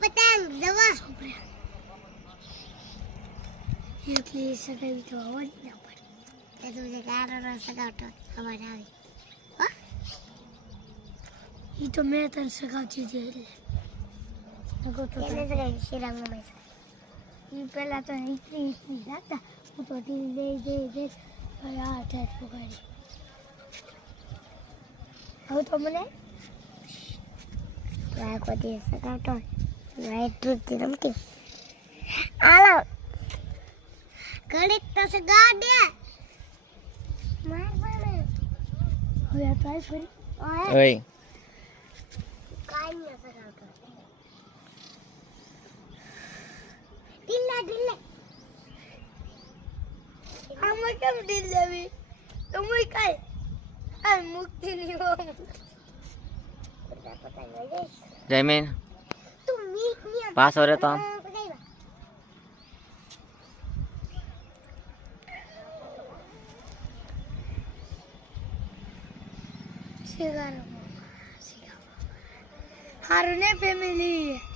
પતંગ જવા છોકરા એટલી સગાઈ તો આવડ ના પડે એ તો જે કારનો સગાવતો અમાર આવી હો ઈ તો મેં તને સગાવતી હતી એટલે નકો તો એને સગાઈ શિરામ મમ્મી ઈ પેલા તો ઈટલી જાતા હું તો ઢીલ દે ભાઈ આ ઠેઠ પકડી હવે તો મને આ કોઈ સગાવતો એટલું જ રમતી આલો ઘડીક તો સગા દે માર મને હવે આ ટ્રાય ફરી ઓય કાઈ ન સગાવતો ઢીલા આમાં કેમ ઢીલ દેવી તો મુઈ કાઈ આ મુક્તિ ની હો જયમીન તું મીટ ની પાસો રે તો આમ હારું ને ફેમિલી